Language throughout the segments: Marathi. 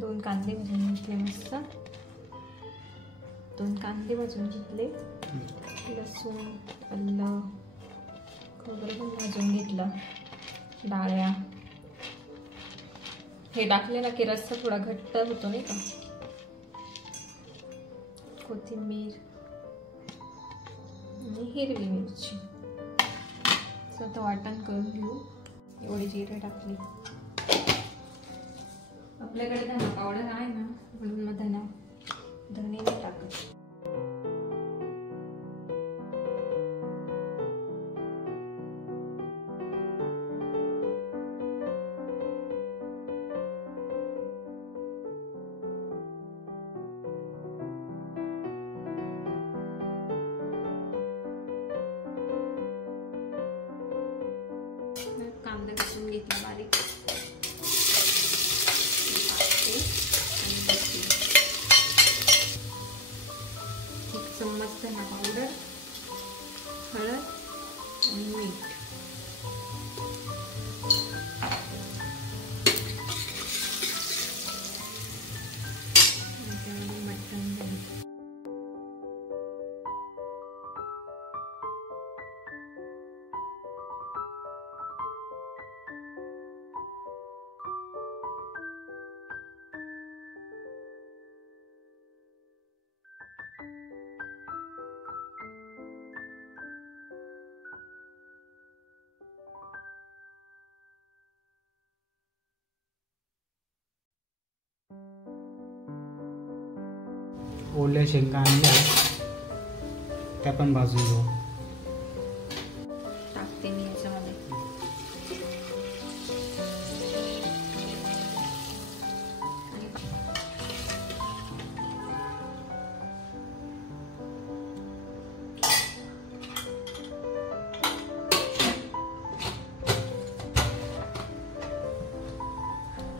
2 कांदे भाजून घेतले मस्त, 2 कांदे भाजून घेतले, लसूण आलं खोबरं पण भाजून घेतलं, डाळ्या हे टाकले ना की रस्सा थोडा घट्ट होतो नाही का, कोथिंबीर आणि हिरवी मिरची. स्वतः वाटण करून घेऊ. एवढी जिरे टाकली. आपल्याकडे धना पावडर आहे ना म्हणून मग धने नाही टाकत. कांदा कसून घेतला बारीक, एक चम्मच धना पावडर, हळद आणि मीठ. मटण घालायचं. ओल्या शेंगा आणल्या त्या पण भाजून घेऊ. टाकते मी याच्यामध्ये.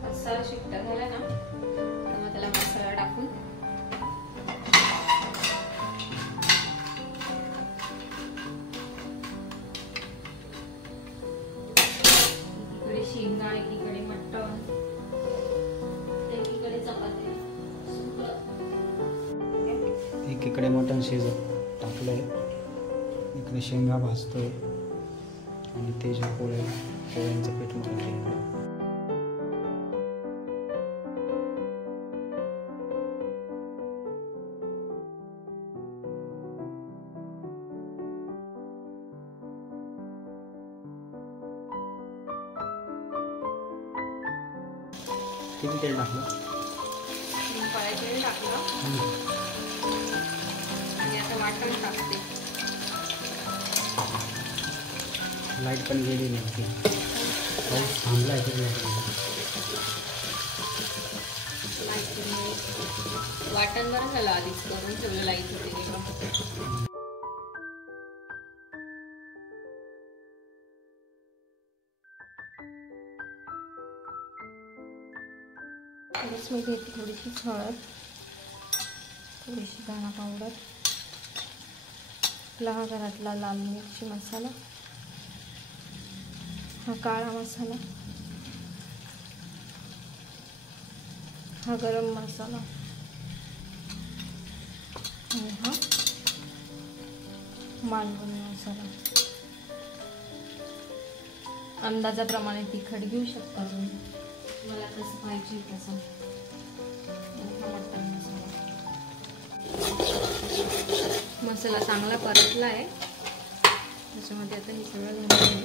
मसाला शिट्टा झाला ना तर मग त्याला मसाला टाकून शेंगा, एकीकडे मटण, एकीकडे चपाती, एकीकडे मटण शिजत टाकलंय, इकडे शेंगा भाजतोय आणि तेजा पोळ्यांचं पीठ मळलंय. किती तेल टाकलं? तेल टाकलं आणि आता वाटण टाकते. लाईट पण गेली नाही, पाऊस थांबलाय तरी वाटण बरं झालं आधीच करून ठेवलं, लाईट होते तेव्हा. मी घेते थोडीशी हळद, थोडीशी धना पावडर, आपला घरातला लाल मिरची मसाला, हा काळा मसाला, हा गरम मसाला आणि हा मालवणी मसाला. अंदाजाप्रमाणे तिखट घेऊ शकता तुम्ही, मला कसं पाहिजे तसं. मसाला चांगला परतला आहे, त्याच्यामध्ये आता हे सगळं घालून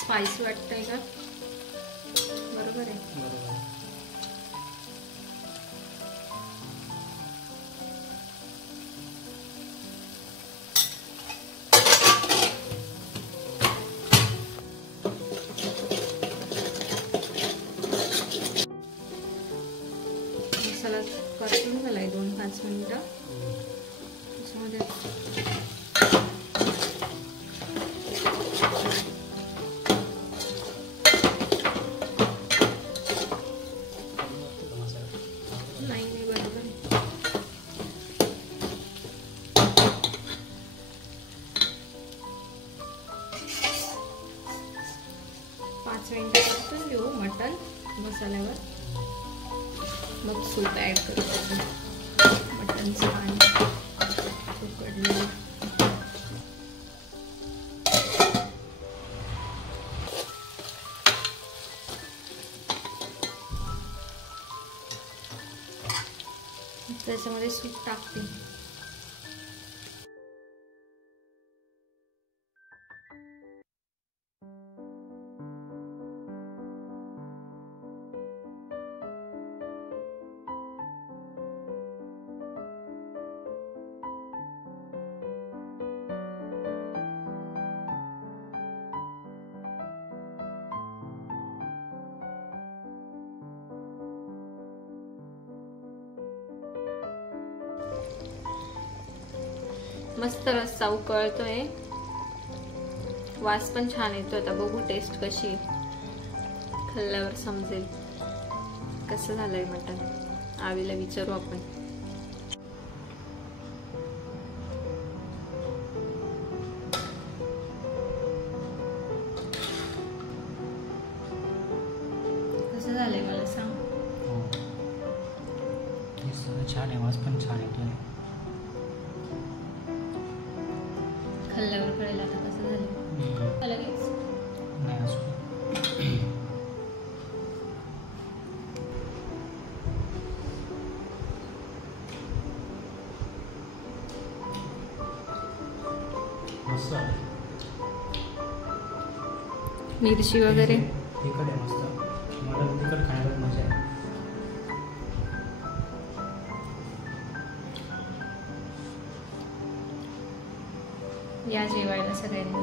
स्पाइसी वाटतंय का? बरोबर आहे. मसाला परतून झालाय 2-5 मिनिटं. त्याच्यामध्ये नाही बरोबर झाल्यावर मग सूप ॲड करतो. मटणचं पाणी उकडलेलं. त्याच्यामध्ये सूप टाकते. मस्त रस्सा उकळतोय. वास पण छान येतो. आता बघू टेस्ट कशी आहे. खाल्ल्यावर समजेल कसं झालंय मटण. आवीला विचारू आपण. कसं झालंय मला सांग. हो छान आहे. वास पण छान येतोय. खाल्ल्यावर कळेल आता कसं झालं. लगेच नाही असू. मस्त मिरची वगैरे तिखट आहे मस्त. मला तिखट खाण्यात मजा आहे. या जेवायला सगळ्यांनी.